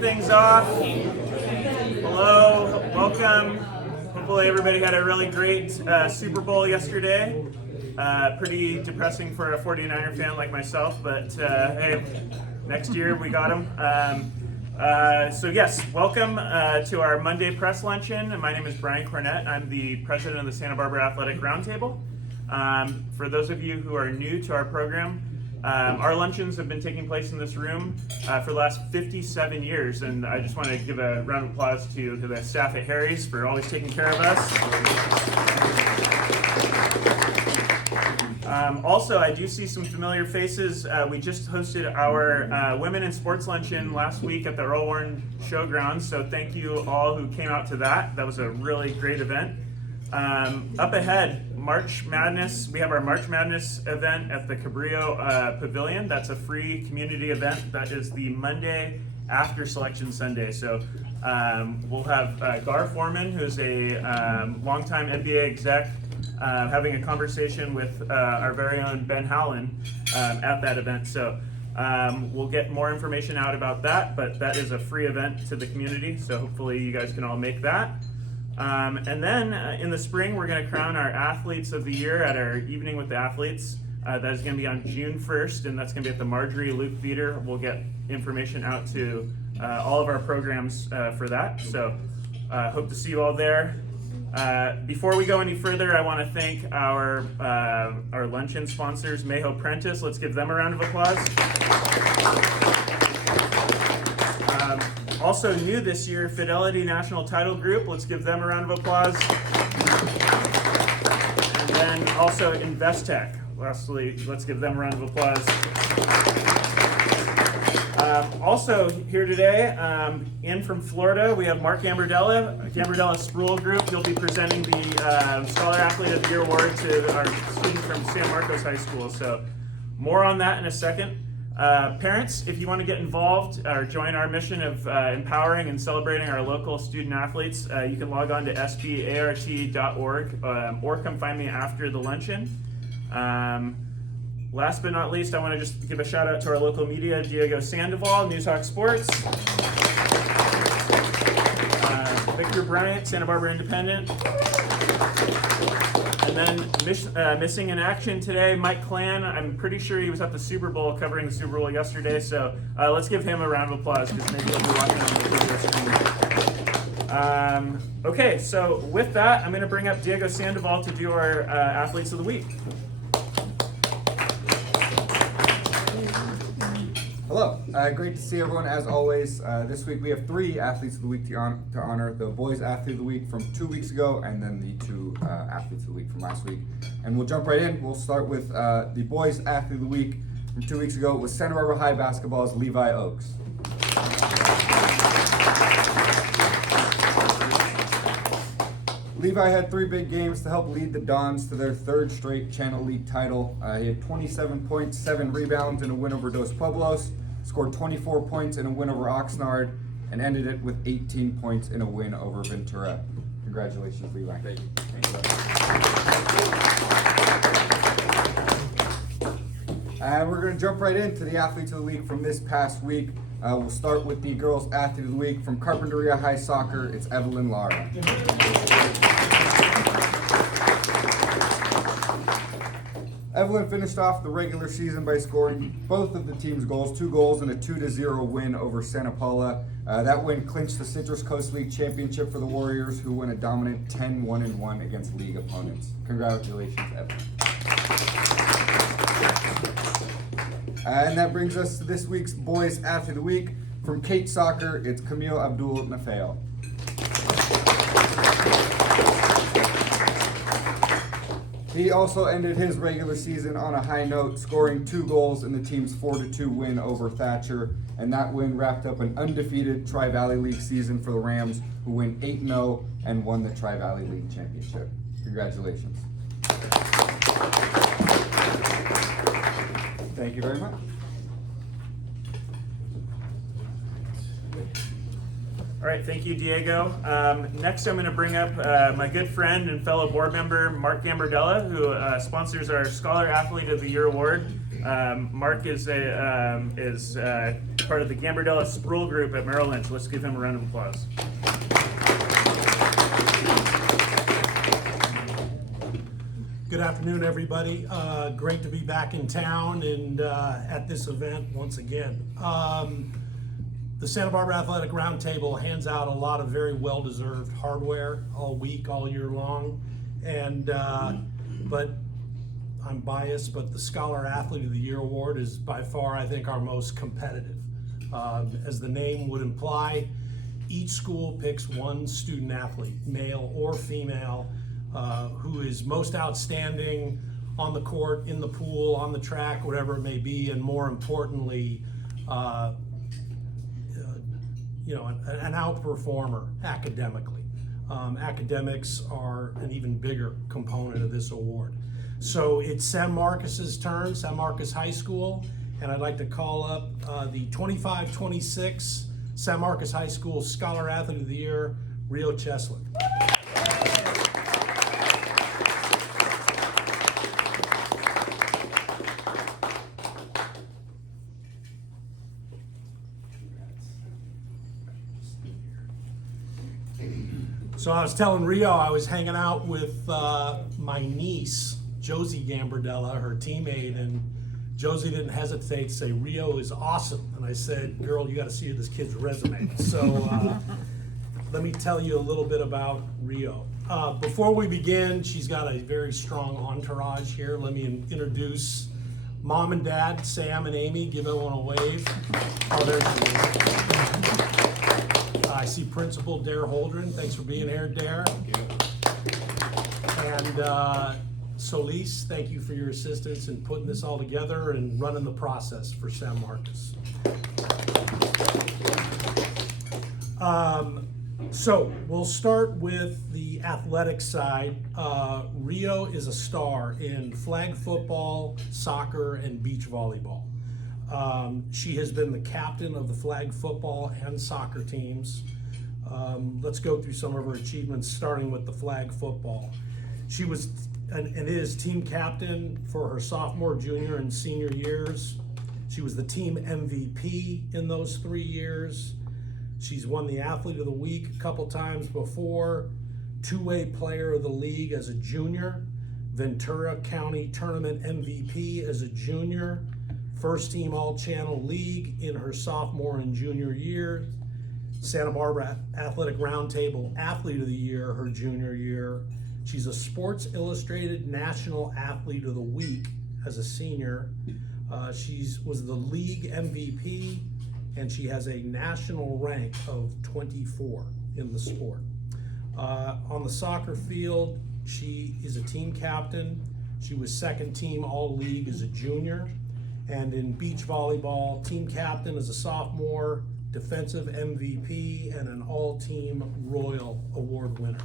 Things off. Hello, welcome. Hopefully everybody had a really great Super Bowl yesterday. Pretty depressing for a 49er fan like myself, but hey, next year we got them. So yes, welcome to our Monday press luncheon. My name is Brian Cornett. I'm the president of the Santa Barbara Athletic Roundtable. For those of you who are new to our program, our luncheons have been taking place in this room for the last 57 years, and I just want to give a round of applause to the staff at Harry's for always taking care of us. Also, I do see some familiar faces. We just hosted our Women in Sports Luncheon last week at the Earl Warren Showgrounds, so thank you all who came out to that. That was a really great event. Up ahead, March Madness. We have our March Madness event at the Cabrillo Pavilion. That's a free community event. That is the Monday after Selection Sunday. So we'll have Gar Foreman, who's a longtime NBA exec, having a conversation with our very own Ben Howland at that event. So we'll get more information out about that, but that is a free event to the community. So hopefully you guys can all make that. And then in the spring, we're going to crown our Athletes of the Year at our Evening with the Athletes. That is going to be on June 1st, and that's going to be at the Marjorie Luke Theater. We'll get information out to all of our programs for that. So hope to see you all there. Before we go any further, I want to thank our luncheon sponsors, Mayo Prentice. Let's give them a round of applause. Also new this year, Fidelity National Title Group. Let's give them a round of applause. And then also Investec. Lastly, let's give them a round of applause. Also here today, in from Florida, we have Mark Gambardella, Gambardella Sproul Group. He'll be presenting the Scholar Athlete of the Year Award to our students from San Marcos High School. So more on that in a second. Parents, if you want to get involved or join our mission of empowering and celebrating our local student athletes, you can log on to sbart.org or come find me after the luncheon. Last but not least, I want to just give a shout out to our local media, Diego Sandoval, Newshawk Sports, Victor Bryant, Santa Barbara Independent, and then missing in action today, Mike Clan. I'm pretty sure he was at the Super Bowl covering the Super Bowl yesterday, so let's give him a round of applause because maybe he'll be watching on the video screen. Okay, so with that, I'm going to bring up Diego Sandoval to do our Athletes of the Week. Hello, great to see everyone as always. This week we have 3 Athletes of the Week to honor the Boys Athlete of the Week from 2 weeks ago and then the 2 Athletes of the Week from last week. And we'll jump right in. We'll start with the Boys Athlete of the Week from 2 weeks ago. It was Santa Barbara High basketball's Levi Oakes. Levi had 3 big games to help lead the Dons to their 3rd straight Channel League title. He had 27 points, 7 rebounds in a win over Dos Pueblos, scored 24 points in a win over Oxnard, and ended it with 18 points in a win over Ventura. Congratulations, Levi. Thank you. And we're going to jump right into the Athletes of the Week from this past week. We'll start with the Girls Athlete of the Week from Carpinteria High Soccer. It's Evelyn Lara. Evelyn finished off the regular season by scoring both of the team's goals, 2 goals and a 2-0 win over Santa Paula. That win clinched the Citrus Coast League Championship for the Warriors, who won a dominant 10-1-1 against league opponents. Congratulations, Evelyn. And that brings us to this week's Boys Athlete of the Week. From Kate Soccer, it's Camille Abdul Nafeo. He also ended his regular season on a high note, scoring 2 goals in the team's 4-2 win over Thatcher, and that win wrapped up an undefeated Tri-Valley League season for the Rams, who win 8-0 and won the Tri-Valley League championship. Congratulations. Thank you very much. All right, thank you, Diego. Next, I'm going to bring up my good friend and fellow board member, Mark Gambardella, who sponsors our Scholar Athlete of the Year Award. Mark is part of the Gambardella Sproul Group at Merrill Lynch. Let's give him a round of applause. Good afternoon, everybody. Great to be back in town and at this event once again. The Santa Barbara Athletic Roundtable hands out a lot of very well-deserved hardware all week, all year long. And but I'm biased, but the Scholar Athlete of the Year award is by far, I think, our most competitive. As the name would imply, each school picks one student athlete, male or female, who is most outstanding on the court, in the pool, on the track, whatever it may be, and more importantly, an outperformer academically. Academics are an even bigger component of this award. So it's San Marcos's turn, San Marcos High School, and I'd like to call up the 25-26 San Marcos High School Scholar Athlete of the Year, Rio Cheslick. So I was telling Rio I was hanging out with my niece, Josie Gambardella, her teammate, and Josie didn't hesitate to say, Rio is awesome. And I said, girl, you got to see this kid's resume. So let me tell you a little bit about Rio. Before we begin, she's got a very strong entourage here. Let me introduce Mom and Dad, Sam and Amy. Give everyone a wave. Oh, there she is. I see Principal Dare Holdren. Thanks for being here, Dare. Thank you. And Solis, thank you for your assistance in putting this all together and running the process for San Marcos. So we'll start with the athletic side. Rio is a star in flag football, soccer, and beach volleyball. She has been the captain of the flag football and soccer teams. Let's go through some of her achievements, starting with the flag football. She was and is team captain for her sophomore, junior, and senior years. She was the team MVP in those 3 years. She's won the Athlete of the Week a couple times before, two-way player of the league as a junior, Ventura County Tournament MVP as a junior, first team All-Channel League in her sophomore and junior year, Santa Barbara Athletic Roundtable Athlete of the Year her junior year. She's a Sports Illustrated National Athlete of the Week as a senior. She was the league MVP, and she has a national rank of 24 in the sport. On the soccer field, she is a team captain. She was second team All-League as a junior. And in beach volleyball, team captain as a sophomore, defensive MVP, and an all-team Royal Award winner.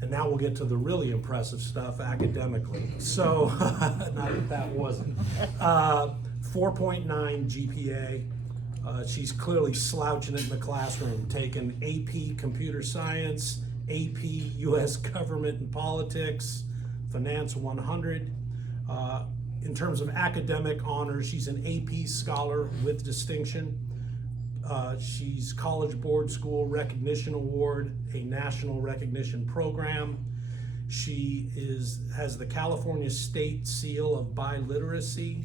And now we'll get to the really impressive stuff academically. So, not that wasn't. 4.9 GPA. She's clearly slouching it in the classroom, taking AP Computer Science, AP US Government and Politics, Finance 100. In terms of academic honors, she's an AP Scholar with distinction. She's College Board School Recognition Award, a national recognition program. She has the California State Seal of Biliteracy.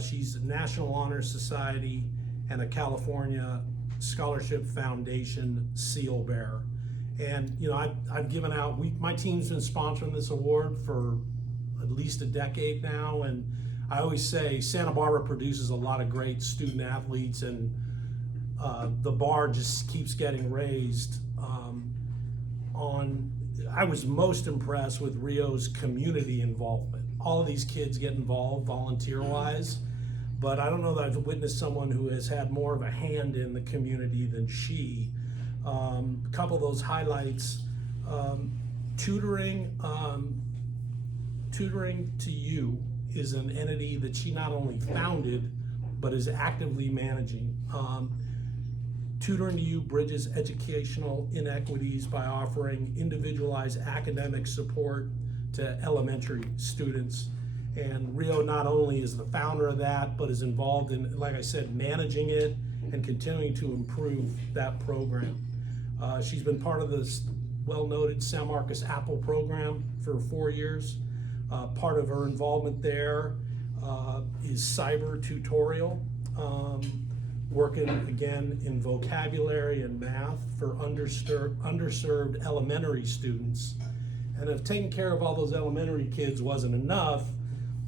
She's a National Honor Society and a California Scholarship Foundation seal bearer. And you know, I've given out, my team's been sponsoring this award for at least a decade now, and I always say Santa Barbara produces a lot of great student athletes, and the bar just keeps getting raised. I was most impressed with Rio's community involvement. All of these kids get involved volunteer-wise, but I don't know that I've witnessed someone who has had more of a hand in the community than she. A couple of those highlights, tutoring to You is an entity that she not only founded, but is actively managing. Tutoring to You bridges educational inequities by offering individualized academic support to elementary students. And Rio not only is the founder of that, but is involved in, like I said, managing it and continuing to improve that program. She's been part of this well-noted San Marcos Apple program for 4 years. Part of her involvement there is cyber tutorial, working again in vocabulary and math for underserved elementary students. And if taking care of all those elementary kids wasn't enough,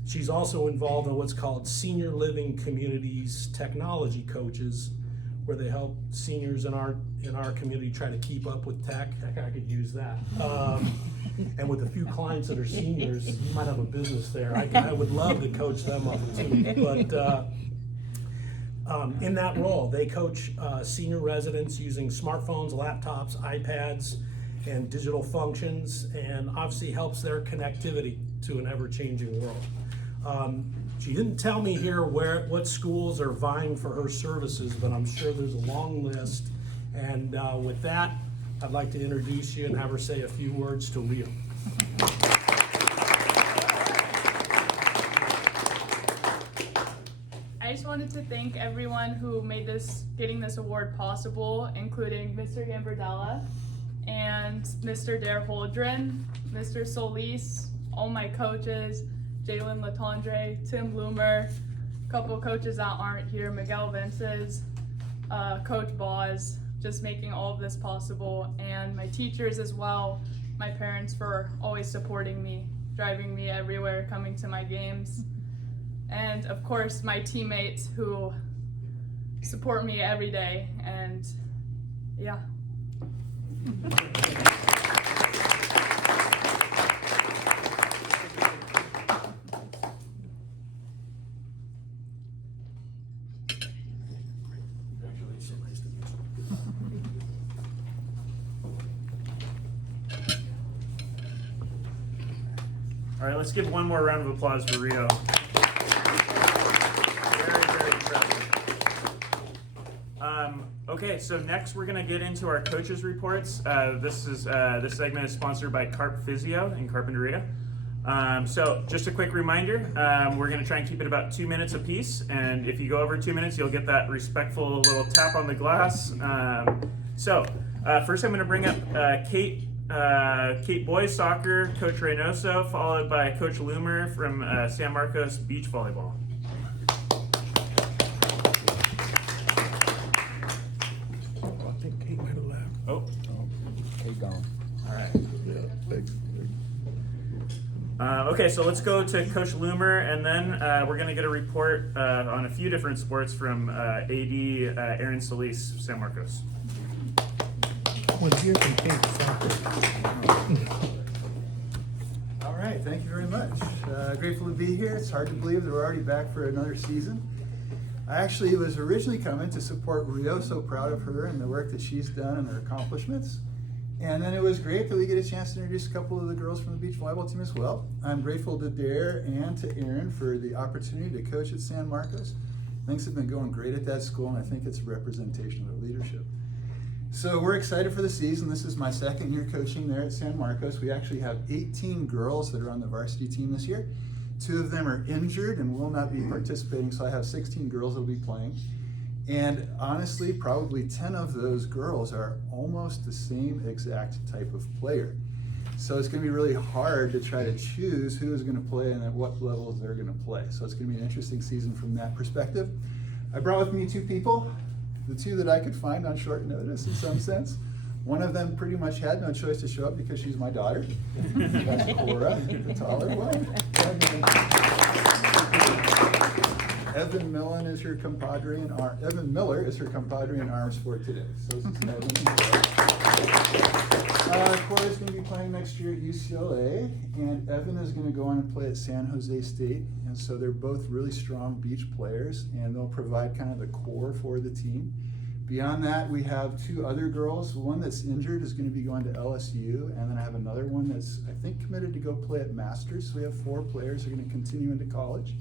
she's also involved in what's called Senior Living Communities Technology Coaches, where they help seniors in our community try to keep up with tech. Heck, I could use that. And with a few clients that are seniors, you might have a business there. I would love to coach them up too. But in that role, they coach senior residents using smartphones, laptops, iPads, and digital functions, and obviously helps their connectivity to an ever-changing world. She didn't tell me here what schools are vying for her services, but I'm sure there's a long list. And with that, I'd like to introduce you and have her say a few words to Rio. I just wanted to thank everyone who made getting this award possible, including Mr. Gambardella and Mr. Dare Holdren, Mr. Solis, all my coaches, Jalen Latondre, Tim Bloomer, a couple coaches that aren't here, Miguel Vences, Coach Boz, just making all of this possible, and my teachers as well, my parents for always supporting me, driving me everywhere, coming to my games, and of course my teammates who support me every day, and yeah. All right, let's give one more round of applause for Rio. Very, very impressive. Okay, so next we're gonna get into our coaches reports. This segment is sponsored by Carp Physio in Carpinteria. So just a quick reminder, we're gonna try and keep it about 2 minutes apiece, and if you go over 2 minutes, you'll get that respectful little tap on the glass. First I'm gonna bring up Kate Boys Soccer, Coach Reynoso, followed by Coach Loomer from San Marcos Beach Volleyball. I think Kate might have left. Oh. Kate gone. All right. Okay, so let's go to Coach Loomer, and then we're going to get a report on a few different sports from AD Aaron Solis, San Marcos. What's your complaint? All right, thank you very much. Grateful to be here. It's hard to believe that we're already back for another season. I actually was originally coming to support Rio, so proud of her and the work that she's done and her accomplishments. And then it was great that we get a chance to introduce a couple of the girls from the beach volleyball team as well. I'm grateful to Dare and to Aaron for the opportunity to coach at San Marcos. Things have been going great at that school, and I think it's a representation of their leadership. So we're excited for the season. This is my second year coaching there at San Marcos. We actually have 18 girls that are on the varsity team this year. 2 of them are injured and will not be participating, so I have 16 girls that will be playing. And honestly, probably 10 of those girls are almost the same exact type of player. So it's going to be really hard to try to choose who is going to play and at what levels they're going to play. So it's going to be an interesting season from that perspective. I brought with me 2 people. The 2 that I could find on short notice in some sense. One of them pretty much had no choice to show up because she's my daughter. That's Cora, the taller one. Evan Miller is her compadre in arms for today. So this is Evan. Cora's going to be playing next year at UCLA, and Evan is going to go on and play at San Jose State. And so they're both really strong beach players, and they'll provide kind of the core for the team. Beyond that, we have 2 other girls. One that's injured is going to be going to LSU, and then I have another one that's, I think, committed to go play at Masters. So we have 4 players who are going to continue into college.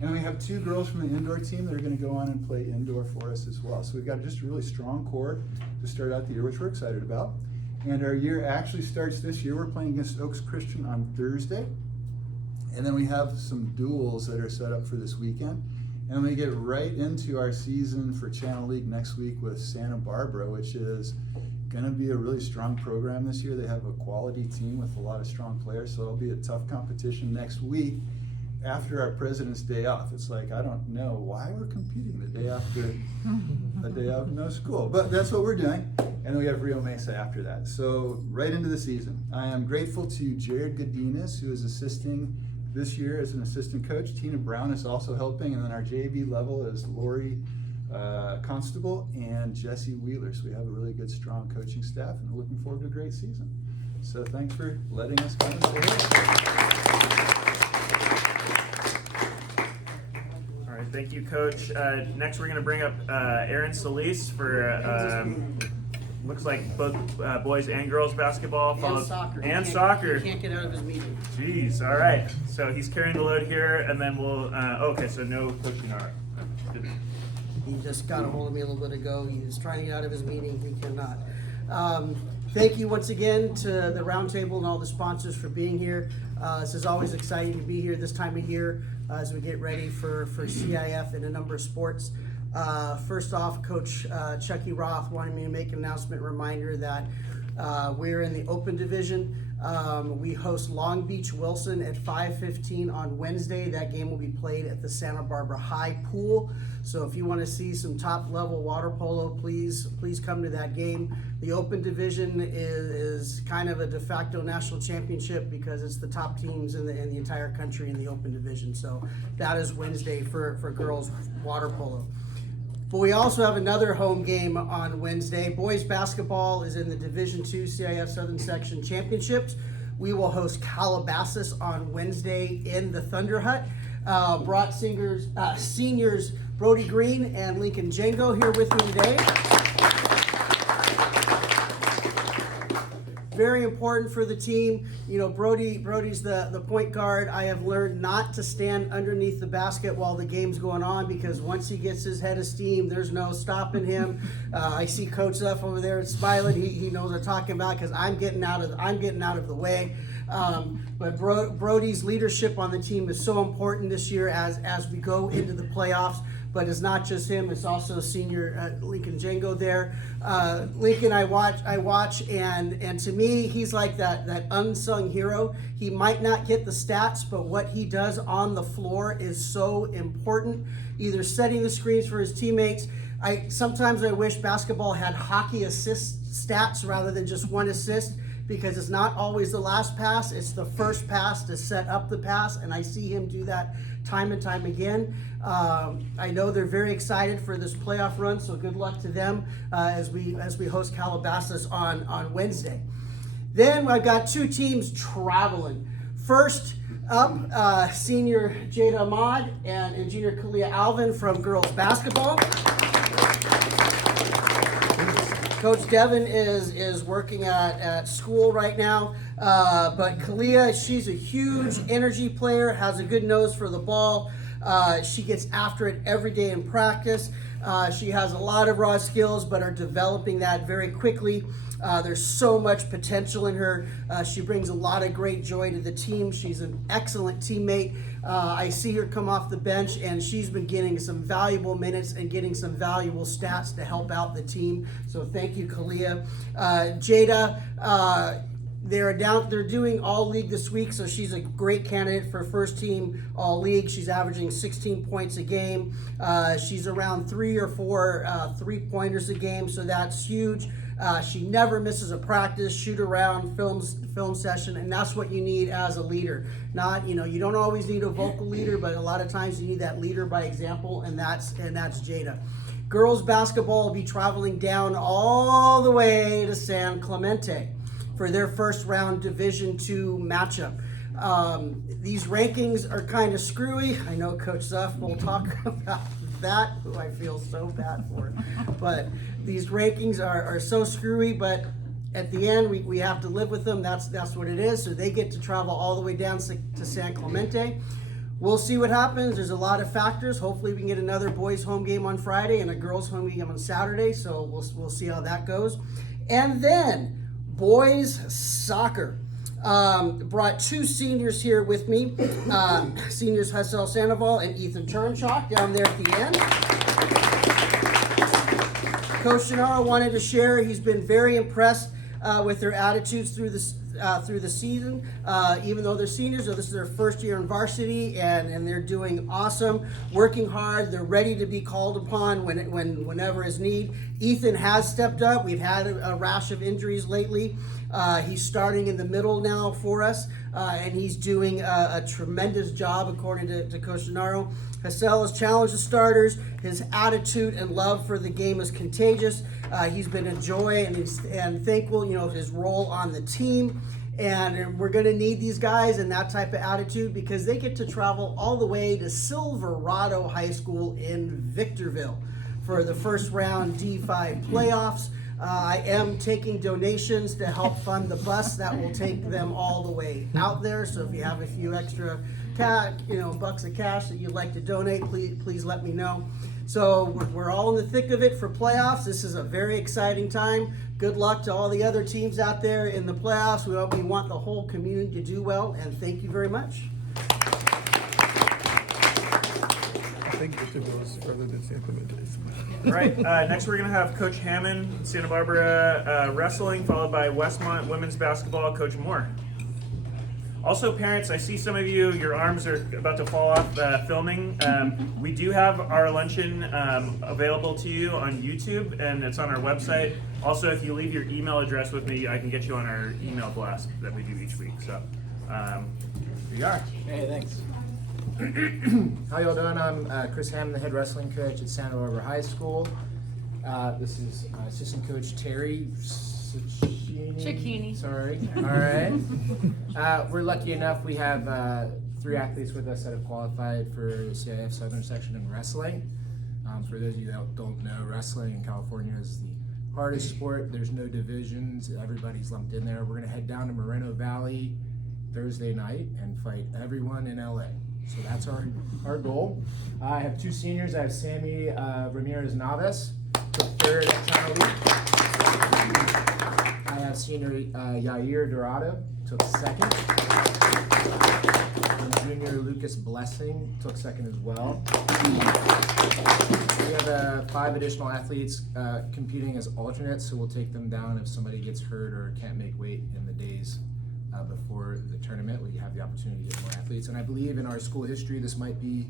And we have 2 girls from the indoor team that are going to go on and play indoor for us as well. So we've got just a really strong core to start out the year, which we're excited about. And our year actually starts this year. We're playing against Oaks Christian on Thursday. And then we have some duels that are set up for this weekend. And we get right into our season for Channel League next week with Santa Barbara, which is going to be a really strong program this year. They have a quality team with a lot of strong players, so it'll be a tough competition next week after our President's Day off. It's like, I don't know why we're competing the day after a day of no school, but that's what we're doing. And then we have Rio Mesa after that. So right into the season. I am grateful to Jared Godinez, who is assisting this year as an assistant coach. Tina Brown is also helping, and then our JV level is Lori Constable and Jesse Wheeler. So we have a really good, strong coaching staff, and we're looking forward to a great season. So thanks for letting us come and say All right, thank you, Coach. Next, we're going to bring up Aaron Solis for looks like both boys and girls basketball, And soccer. and He soccer. can't get out of his meeting. Jeez, all right. So he's carrying the load here, and then we'll. Okay, so no coaching. All right. He just got a hold of me a little bit ago. He was trying to get out of his meeting. He cannot. Thank you once again to the roundtable and all the sponsors for being here. This is always exciting to be here this time of year as we get ready for CIF in a number of sports. First off, Coach Chucky Roth wanted me to make an announcement reminder that we're in the open division. We host Long Beach Wilson at 5:15 on Wednesday. That game will be played at the Santa Barbara High Pool. So if you want to see some top level water polo, please come to that game. The open division is kind of a de facto national championship because it's the top teams in the entire country in the open division. So that is Wednesday for girls water polo. But we also have another home game on Wednesday. Boys basketball is in the Division II CIF Southern Section Championships. We will host Calabasas on Wednesday in the Thunder Hut. Brought seniors Brody Green and Lincoln Django here with me today. Very important for the team. You know, Brody's the point guard. I have learned not to stand underneath the basket while the game's going on because once he gets his head of steam, there's no stopping him. I see Coach Zuff over there smiling. He knows what I'm talking about because I'm getting out of the way. But Brody's leadership on the team is so important this year as we go into the playoffs. But it's not just him; it's also senior Lincoln Django there. Lincoln, I watch, and to me, he's like that unsung hero. He might not get the stats, but what he does on the floor is so important. Either setting the screens for his teammates. Sometimes I wish basketball had hockey assist stats rather than just one assist, because it's not always the last pass, it's the first pass to set up the pass, and I see him do that time and time again. I know they're very excited for this playoff run, so good luck to them as we host Calabasas on Wednesday. Then I've got two teams traveling. First up, senior Jada Ahmad and junior Kalia Alvin from girls basketball. Coach Devin is working at school right now, but Kalia, she's a huge energy player, has a good nose for the ball. She gets after it every day in practice. She has a lot of raw skills, but are developing that very quickly. There's so much potential in her. She brings a lot of great joy to the team. She's an excellent teammate. I see her come off the bench, and she's been getting some valuable minutes and getting some valuable stats to help out the team. So thank you, Kalia. Jada, they're doing all league this week, so she's a great candidate for first team all league. She's averaging 16 points a game. She's around 3 or 4 3-pointers a game, so that's huge. She never misses a practice, shoot around, film session, and that's what you need as a leader. Not, you don't always need a vocal leader, but a lot of times you need that leader by example, and that's Jada. Girls basketball will be traveling down all the way to San Clemente for their first round Division II matchup. These rankings are kind of screwy. I know Coach Zuff will talk about that, who I feel so bad for. But these rankings are so screwy, but at the end, we have to live with them. That's what it is. So they get to travel all the way down to San Clemente. We'll see what happens. There's a lot of factors. Hopefully we can get another boys home game on Friday and a girls home game on Saturday. So we'll see how that goes. And then boys soccer. Brought two seniors here with me, seniors Hassel Sandoval and Ethan Turnshock down there at the end. Coach Gennaro wanted to share, he's been very impressed with their attitudes through the season, even though they're seniors, so this is their first year in varsity, and they're doing awesome, working hard. They're ready to be called upon whenever is need. Ethan has stepped up. We've had a rash of injuries lately. He's starting in the middle now for us, and he's doing a tremendous job according to Coach Gennaro. Hassel has challenged the starters. His attitude and love for the game is contagious. He's been a joy and thankful, his role on the team. And we're going to need these guys and that type of attitude because they get to travel all the way to Silverado High School in Victorville for the first round D5 playoffs. I am taking donations to help fund the bus that will take them all the way out there. So if you have a few extra bucks of cash that you'd like to donate, please let me know. So we're all in the thick of it for playoffs. This is a very exciting time. Good luck to all the other teams out there in the playoffs. We want the whole community to do well, and thank you very much. I think it goes further than implementation. All right, next we're going to have Coach Hammond, Santa Barbara wrestling, followed by Westmont women's basketball, Coach Moore. Also, parents, I see some of you, your arms are about to fall off filming. We do have our luncheon available to you on YouTube, and it's on our website. Also, if you leave your email address with me, I can get you on our email blast that we do each week. So, here you are. Hey, thanks. How y'all doing? I'm Chris Hammond, the head wrestling coach at Santa Barbara High School. This is assistant coach Terry Cicchini. Sorry. All right. We're lucky enough we have 3 athletes with us that have qualified for CIF Southern Section in wrestling. For those of you that don't know, wrestling in California is the hardest sport. There's no divisions. Everybody's lumped in there. We're going to head down to Moreno Valley Thursday night and fight everyone in LA. So that's our goal. I have 2 seniors. I have Sammy Ramirez Naves, took 3rd at China Week. I have senior Yair Dorado, took 2nd. And junior Lucas Blessing took 2nd as well. We have 5 additional athletes competing as alternates, so we'll take them down if somebody gets hurt or can't make weight in the days before the tournament. We have the opportunity to get more athletes, and I believe in our school history this might be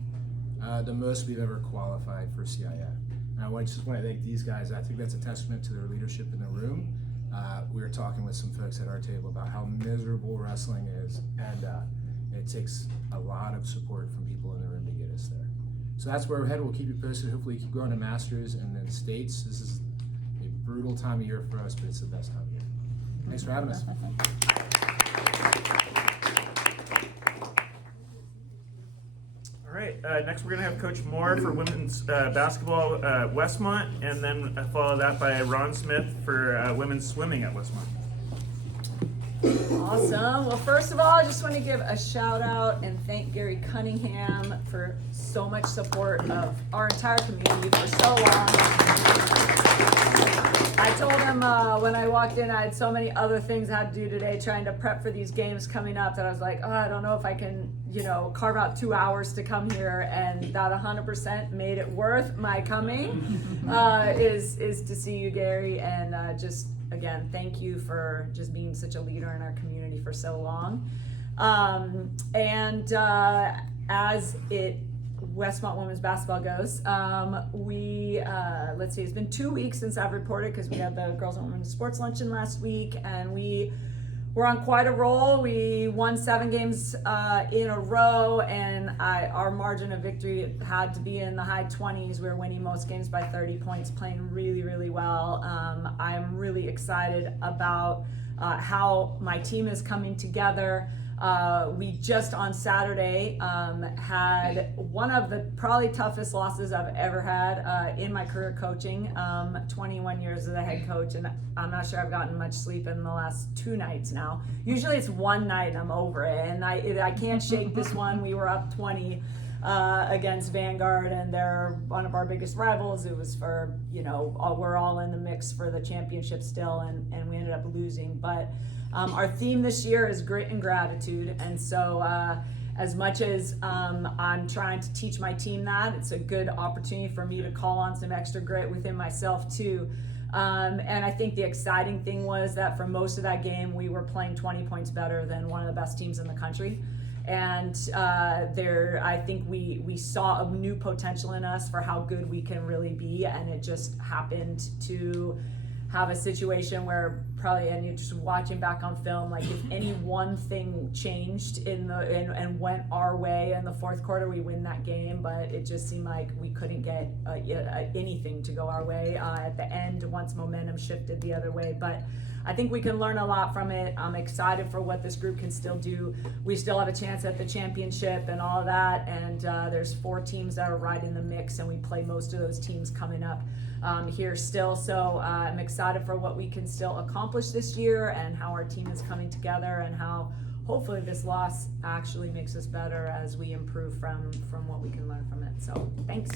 the most we've ever qualified for CIF. And I just want to thank these guys. I think that's a testament to their leadership in the room. We were talking with some folks at our table about how miserable wrestling is, and it takes a lot of support from people in the room to get us there. So that's where we're headed. We'll keep you posted. Hopefully keep going to Masters and then States. This is a brutal time of year for us, but it's the best time of year. Thanks for having us. All right, next we're going to have Coach Moore for women's basketball at Westmont, and then follow that by Ron Smith for women's swimming at Westmont. Awesome. Well, first of all, I just want to give a shout out and thank Gary Cunningham for so much support of our entire community for so long. I told him when I walked in, I had so many other things I had to do today trying to prep for these games coming up that I was like, oh, I don't know if I can, carve out 2 hours to come here, and that 100% made it worth my coming, is to see you, Gary, and just, again, thank you for just being such a leader in our community for so long. As Westmont women's basketball goes, let's see, it's been 2 weeks since I've reported because we had the girls and women's sports luncheon last week, and we were on quite a roll. We won 7 games in a row, and our margin of victory had to be in the high 20s. We were winning most games by 30 points, playing really, really well. I'm really excited about how my team is coming together. We just on Saturday had one of the probably toughest losses I've ever had in my career coaching. 21 years as a head coach, and I'm not sure I've gotten much sleep in the last 2 nights now. Usually it's one night and I'm over it, and I can't shake this one. We were up 20 against Vanguard, and they're one of our biggest rivals. It was for, we're all in the mix for the championship still, and we ended up losing. But our theme this year is grit and gratitude, and so as much as I'm trying to teach my team that, it's a good opportunity for me to call on some extra grit within myself too. And I think the exciting thing was that for most of that game, we were playing 20 points better than one of the best teams in the country. And I think we saw a new potential in us for how good we can really be, and it just happened to have a situation where probably, and you're just watching back on film, like if any one thing changed and went our way in the fourth quarter, we win that game. But it just seemed like we couldn't get anything to go our way at the end once momentum shifted the other way. But I think we can learn a lot from it. I'm excited for what this group can still do. We still have a chance at the championship and all of that, and there's 4 teams that are right in the mix, and we play most of those teams coming up here still. So I'm excited for what we can still accomplish this year and how our team is coming together, and how hopefully this loss actually makes us better as we improve from what we can learn from it. So thanks.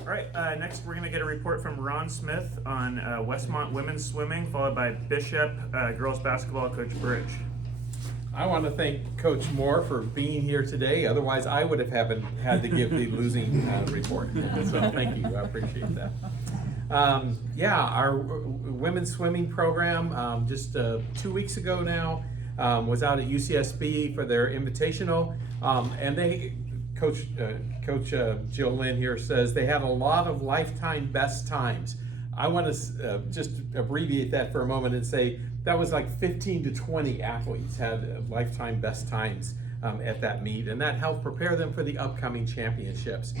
All right, next we're going to get a report from Ron Smith on Westmont women's swimming, followed by Bishop girls basketball, Coach Bridge. I want to thank Coach Moore for being here today. Otherwise, I would have had to give the losing report. So thank you. I appreciate that. Our women's swimming program just 2 weeks ago now was out at UCSB for their invitational, and they. Coach Jill Lynn here says they had a lot of lifetime best times. I want to just abbreviate that for a moment and say that was like 15 to 20 athletes had lifetime best times at that meet, and that helped prepare them for the upcoming championships.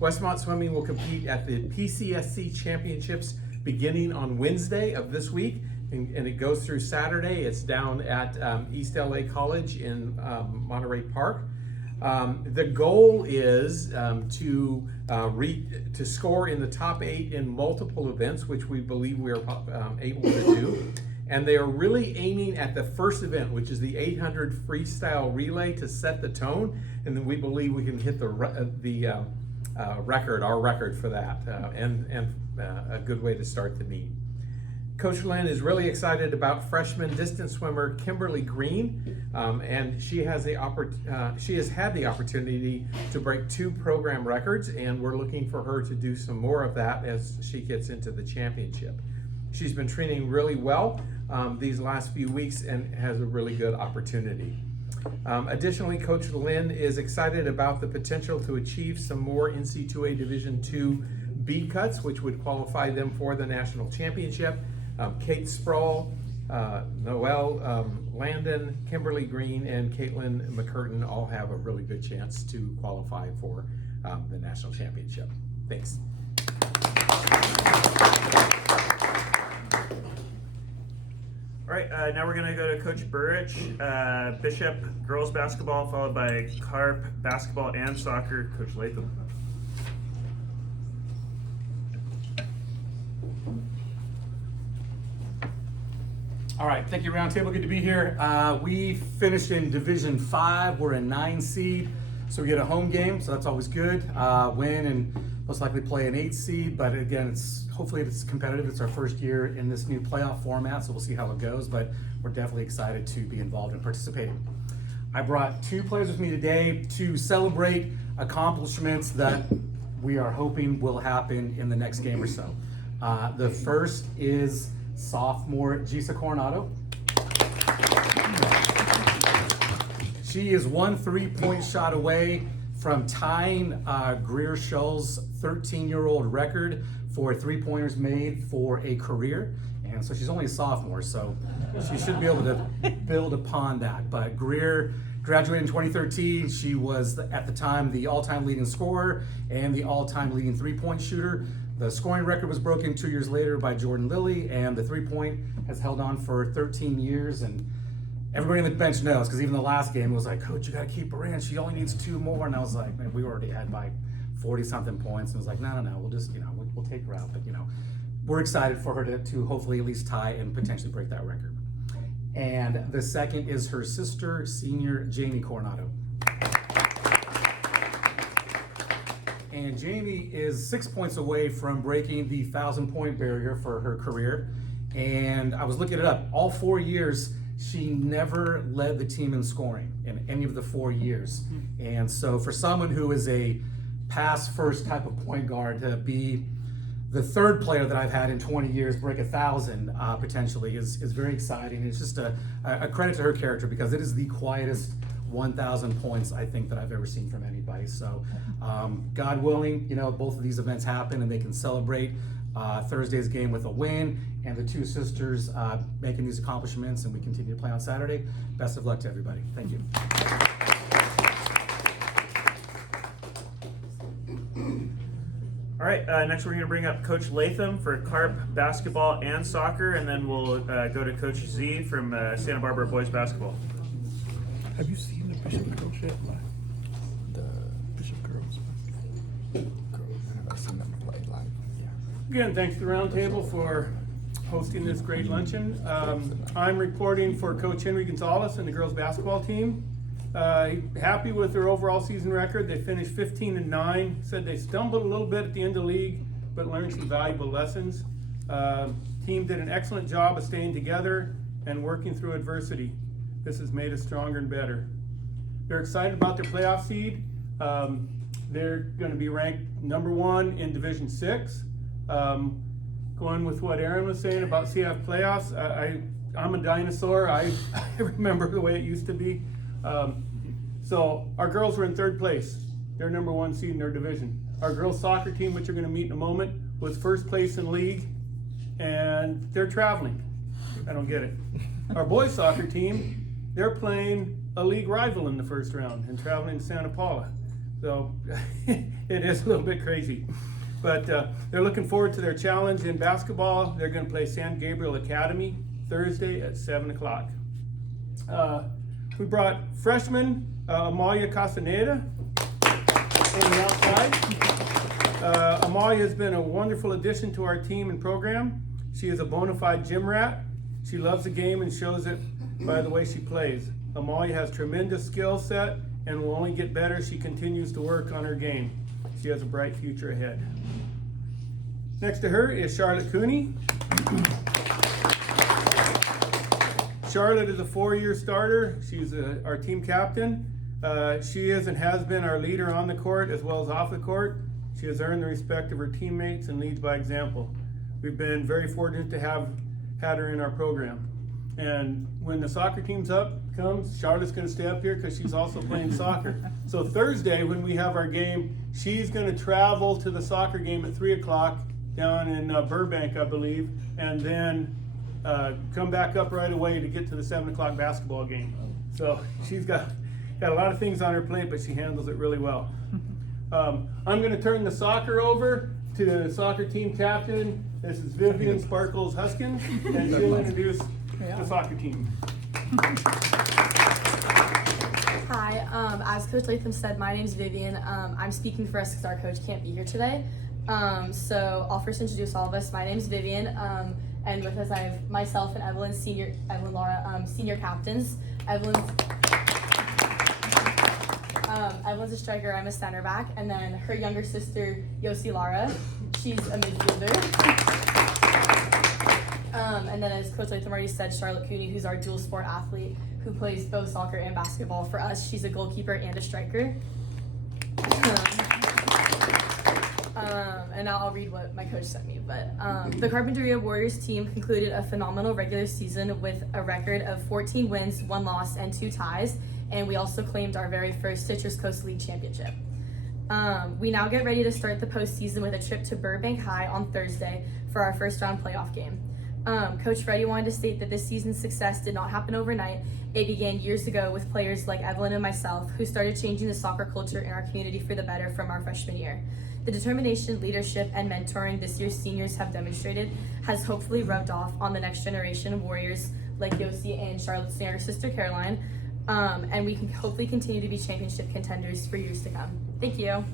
Westmont Swimming will compete at the PCSC Championships beginning on Wednesday of this week, and it goes through Saturday. It's down at East LA College in Monterey Park. The goal is to score in the top 8 in multiple events, which we believe we are able to do. And they are really aiming at the first event, which is the 800 freestyle relay, to set the tone. And then we believe we can hit the record, our record for that, and a good way to start the meet. Coach Lynn is really excited about freshman distance swimmer Kimberly Green, and she has had the opportunity to break 2 program records, and we're looking for her to do some more of that as she gets into the championship. She's been training really well these last few weeks and has a really good opportunity. Additionally, Coach Lynn is excited about the potential to achieve some more NC2A Division II B cuts, which would qualify them for the national championship. Kate Sproul, Noelle Landon, Kimberly Green, and Caitlin McCurtain all have a really good chance to qualify for the national championship. Thanks. All right, now we're going to go to Coach Burrich, Bishop girls basketball, followed by Carp basketball and soccer, Coach Latham. All right, thank you, Roundtable. Good to be here. We finished in Division 5. We're a 9 seed, so we get a home game, so that's always good. Win and most likely play an 8 seed, but again, hopefully it's competitive. It's our first year in this new playoff format, so we'll see how it goes, but we're definitely excited to be involved and participating. I brought 2 players with me today to celebrate accomplishments that we are hoping will happen in the next game or so. The first is sophomore Gisa Coronado. She is 1 3-point shot away from tying Greer Shull's 13-year-old record for 3-pointers made for a career. And so she's only a sophomore, so she should be able to build upon that. But Greer graduated in 2013. She was, at the time, the all-time leading scorer and the all-time leading 3-point shooter. The scoring record was broken 2 years later by Jordan Lilly, and the 3-point has held on for 13 years. And everybody on the bench knows, because even the last game it was like, Coach, you got to keep her in. She only needs 2 more. And I was like, man, we already had by 40-something points. And I was like, no, we'll just, we'll take her out. But, we're excited for her to hopefully at least tie and potentially break that record. And the second is her sister, senior Jamie Coronado. And Jamie is 6 points away from breaking the 1,000-point barrier for her career. And I was looking it up. All 4 years, she never led the team in scoring in any of the 4 years. And so for someone who is a pass-first type of point guard to be the third player that I've had in 20 years break 1,000 potentially is very exciting. It's just a credit to her character because it is the quietest 1,000 points I think that I've ever seen from anybody. So God willing, both of these events happen and they can celebrate Thursday's game with a win and the two sisters making these accomplishments, and we continue to play on Saturday. Best of luck to everybody. Thank you. All right, next we're going to bring up Coach Latham for Carp basketball and soccer, and then we'll go to Coach Z from Santa Barbara boys basketball. Have you seen the Bishop girls yet? The Bishop girls. I've seen them play live. Again, thanks to the Roundtable for hosting this great luncheon. I'm reporting for Coach Henry Gonzalez and the girls basketball team. Happy with their overall season record. They finished 15-9. Said they stumbled a little bit at the end of the league, but learned some valuable lessons. Team did an excellent job of staying together and working through adversity. This has made us stronger and better. They're excited about their playoff seed. They're going to be ranked #1 in Division 6. Going with what Aaron was saying about CF playoffs, I'm a dinosaur. I remember the way it used to be. So our girls were in 3rd place. They're #1 seed in their division. Our girls soccer team, which you're going to meet in a moment, was 1st place in league, and they're traveling. I don't get it. Our boys soccer team, they're playing a league rival in the 1st round and traveling to Santa Paula. So it is a little bit crazy. But they're looking forward to their challenge in basketball. They're going to play San Gabriel Academy Thursday at 7 o'clock. We brought freshman Amalia Castaneda on the outside. Amalia has been a wonderful addition to our team and program. She is a bona fide gym rat. She loves the game and shows it by the way she plays. Amalia has tremendous skill set and will only get better as she continues to work on her game. She has a bright future ahead. Next to her is Charlotte Cooney. Charlotte is a 4-year starter. She's our team captain. She is and has been our leader on the court as well as off the court. She has earned the respect of her teammates and leads by example. We've been very fortunate to have had her in our program. And when the soccer team's comes, Charlotte's going to stay up here because she's also playing soccer. So Thursday, when we have our game, she's going to travel to the soccer game at 3 o'clock down in Burbank, I believe, and then come back up right away to get to the 7 o'clock basketball game. So she's got a lot of things on her plate, but she handles it really well. I'm going to turn the soccer over to the soccer team captain. This is Vivian Sparkles Huskins, and she'll introduce the soccer team. Hi, as Coach Latham said, my name is Vivian. I'm speaking for us because our coach can't be here today. So I'll first introduce all of us. My name is Vivian, and with us I have myself and Evelyn Laura, senior captains. Evelyn's a striker, I'm a center back, and then her younger sister, Yossi Lara, she's a midfielder. And then as Coach Latham already said, Charlotte Cooney, who's our dual sport athlete, who plays both soccer and basketball for us. She's a goalkeeper and a striker. And now I'll read what my coach sent me. But the Carpinteria Warriors team concluded a phenomenal regular season with a record of 14 wins, 1 loss, and 2 ties. And we also claimed our very first Citrus Coast League championship. We now get ready to start the postseason with a trip to Burbank High on Thursday for our first round playoff game. Coach Freddie wanted to state that this season's success did not happen overnight. It began years ago with players like Evelyn and myself who started changing the soccer culture in our community for the better from our freshman year. The determination, leadership, and mentoring this year's seniors have demonstrated has hopefully rubbed off on the next generation of Warriors like Yossi and Charlotte's younger sister Caroline, and we can hopefully continue to be championship contenders for years to come. Thank you.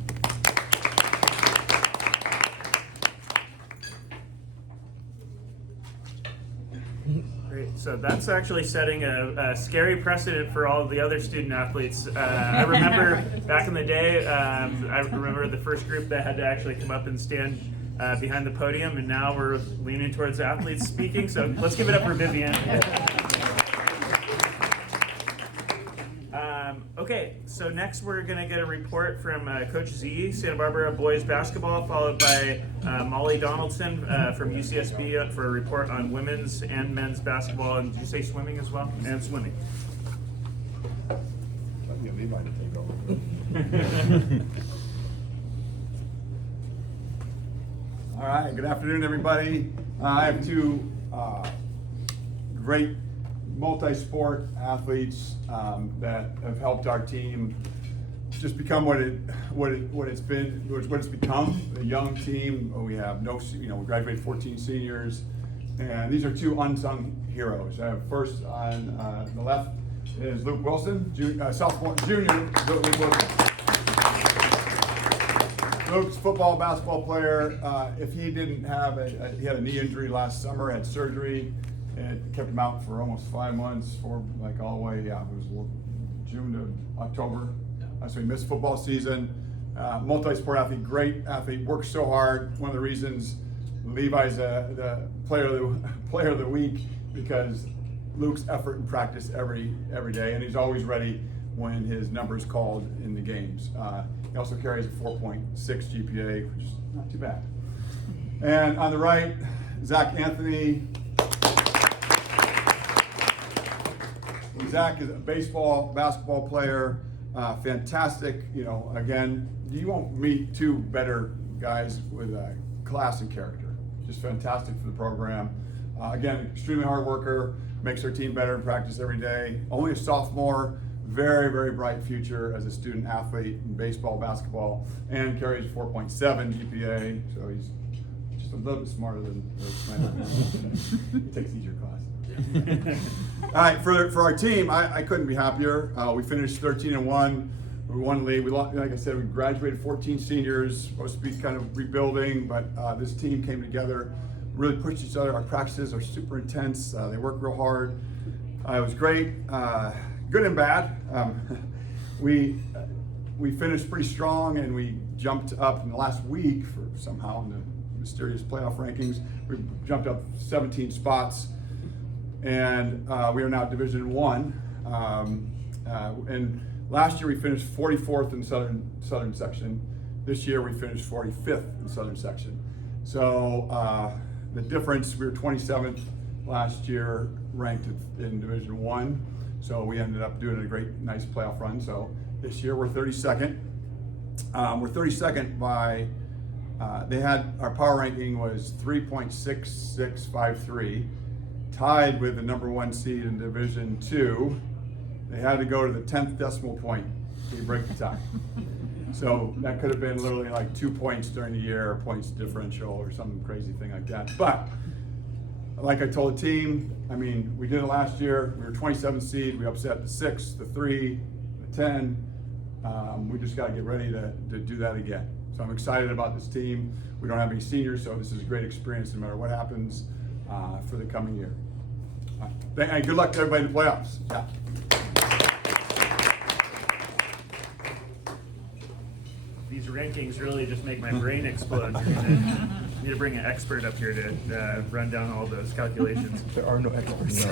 Great. So that's actually setting a scary precedent for all of the other student athletes. I remember back in the day, I remember the first group that had to actually come up and stand behind the podium, and now we're leaning towards athletes speaking. So let's give it up for Vivian. Okay, so next we're going to get a report from Coach Z, Santa Barbara boys basketball, followed by Molly Donaldson from UCSB for a report on women's and men's basketball. And did you say swimming as well? And swimming. I'll get Levi to take over. All right, good afternoon, everybody. I have two great multi-sport athletes that have helped our team just become what it's become, a young team. We have we graduated 14 seniors, and these are two unsung heroes. First on the left is Luke Wilson, sophomore, junior Luke Wilson. Luke's football, basketball player. If he didn't have he had a knee injury last summer, had surgery. It kept him out for almost 5 months, all the way, it was June to October. So he missed football season. Multi-sport athlete, great athlete, works so hard. One of the reasons Levi's the player of the week, because Luke's effort in practice every day, and he's always ready when his number is called in the games. He also carries a 4.6 GPA, which is not too bad. And on the right, Zach Anthony. Zach is a basketball player, fantastic. Again, you won't meet two better guys with class and character. Just fantastic for the program. Again, extremely hard worker, makes our team better in practice every day. Only a sophomore, very, very bright future as a student athlete in baseball, basketball, and carries 4.7 GPA. So he's just a little bit smarter than he takes easier classes. All right, for our team, I couldn't be happier. We finished 13-1. We won the league. Like I said, we graduated 14 seniors. Supposed to be kind of rebuilding, but this team came together, really pushed each other. Our practices are super intense. They work real hard. It was great, good and bad. We finished pretty strong, and we jumped up in the last week somehow in the mysterious playoff rankings. We jumped up 17 spots. And we are now Division I. And last year we finished 44th in Southern section. This year we finished 45th in Southern section. So the difference, we were 27th last year, ranked in Division I. So we ended up doing a nice playoff run. So this year we're 32nd. We're 32nd by, our power ranking was 3.6653. Tied with the number 1 seed in Division II. They had to go to the 10th decimal point to break the tie. So that could have been literally like 2 points during the year, points differential or some crazy thing like that. But like I told the team, we did it last year. We were 27th seed. We upset the 6, the 3, the 10. We just got to get ready to do that again. So I'm excited about this team. We don't have any seniors, so this is a great experience no matter what happens for the coming year. And good luck to everybody in the playoffs. Yeah. These rankings really just make my brain explode. Need to bring an expert up here to run down all those calculations. There are no experts.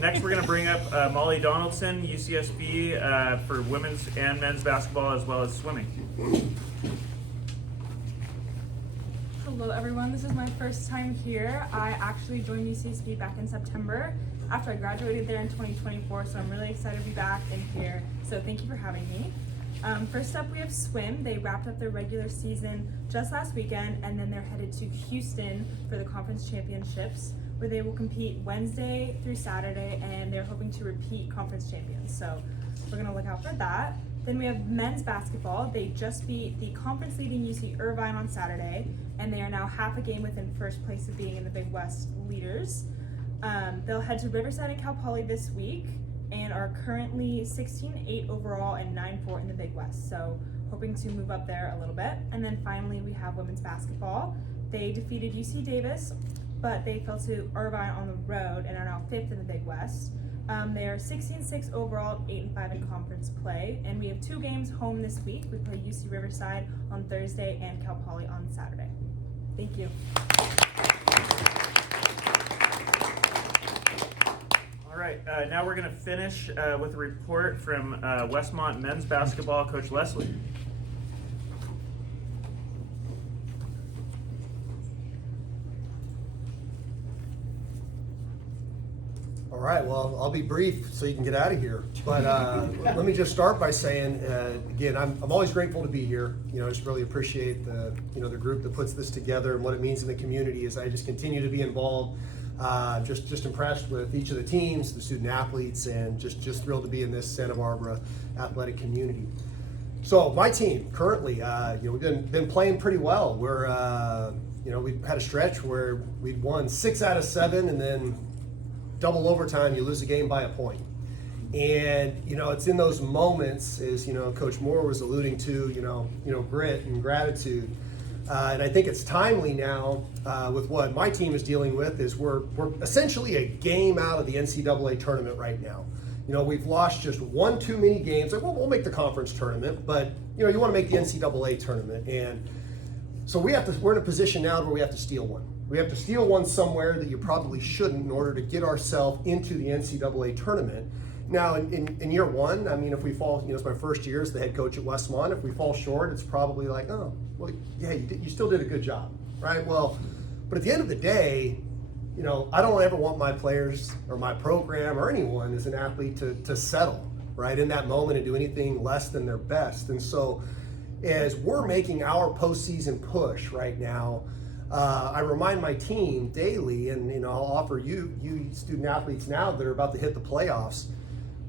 Next, we're going to bring up Molly Donaldson, UCSB, for women's and men's basketball as well as swimming. Hello everyone, this is my first time here. I actually joined UCSB back in September after I graduated there in 2024, so I'm really excited to be back in here. So thank you for having me. First up, we have swim. They wrapped up their regular season just last weekend, and then they're headed to Houston for the conference championships, where they will compete Wednesday through Saturday, and they're hoping to repeat conference champions. So we're gonna look out for that. Then we have men's basketball. They just beat the conference leading UC Irvine on Saturday, and they are now half a game within first place of being in the Big West leaders. They'll head to Riverside and Cal Poly this week and are currently 16-8 overall and 9-4 in the Big West. So hoping to move up there a little bit. And then finally we have women's basketball. They defeated UC Davis but they fell to Irvine on the road and are now 5th in the Big West. They are 16-6 overall, 8-5 in conference play, and we have 2 games home this week. We play UC Riverside on Thursday and Cal Poly on Saturday. Thank you. All right, now we're going to finish with a report from Westmont men's basketball coach Leslie. All right, well, I'll be brief so you can get out of here. But let me just start by saying, again, I'm always grateful to be here. I just really appreciate the group that puts this together and what it means in the community as I just continue to be involved. Just impressed with each of the teams, the student athletes, and just thrilled to be in this Santa Barbara athletic community. So my team currently, we've been playing pretty well. We've had a stretch where we'd won 6 out of 7, and then double overtime, you lose a game by a point. And it's in those moments, as Coach Moore was alluding to, grit and gratitude. And I think it's timely now with what my team is dealing with is we're essentially a game out of the NCAA tournament right now. We've lost just 1 too many games. Like, we'll make the conference tournament, but you want to make the NCAA tournament. And so we're in a position now where we have to steal one. We have to steal one somewhere that you probably shouldn't in order to get ourselves into the NCAA tournament. Now, in year one, I mean, if we fall, it's my first year as the head coach at Westmont. If we fall short, it's probably like, oh, well, yeah, you still did a good job, right? Well, but at the end of the day, I don't ever want my players or my program or anyone as an athlete to settle, right, in that moment and do anything less than their best. And so as we're making our postseason push right now, I remind my team daily, and I'll offer you student athletes now that are about to hit the playoffs,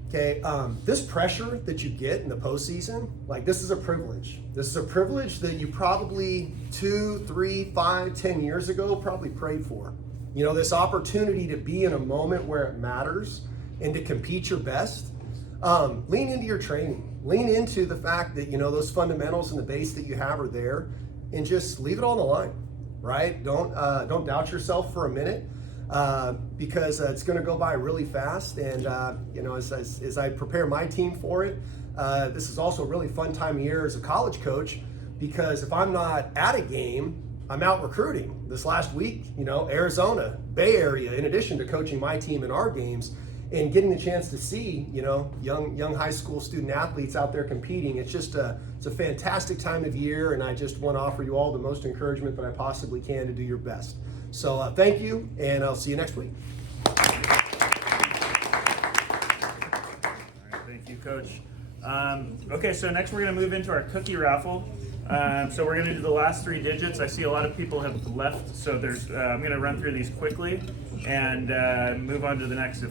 okay, this pressure that you get in the postseason, like, this is a privilege. This is a privilege that you probably 2, 3, 5, 10 years ago probably prayed for. This opportunity to be in a moment where it matters and to compete your best. Lean into your training. Lean into the fact that, those fundamentals and the base that you have are there, and just leave it on the line. Right? Don't doubt yourself for a minute because it's going to go by really fast. And as I prepare my team for it, this is also a really fun time of year as a college coach, because if I'm not at a game, I'm out recruiting. This last week, Arizona, Bay Area, in addition to coaching my team in our games and getting the chance to see, young high school student athletes out there competing. It's just it's a fantastic time of year, and I just want to offer you all the most encouragement that I possibly can to do your best. So thank you, and I'll see you next week. All right, thank you, Coach. Okay, so next we're going to move into our cookie raffle. So we're going to do the last 3 digits. I see a lot of people have left, so I'm going to run through these quickly and move on to the next. If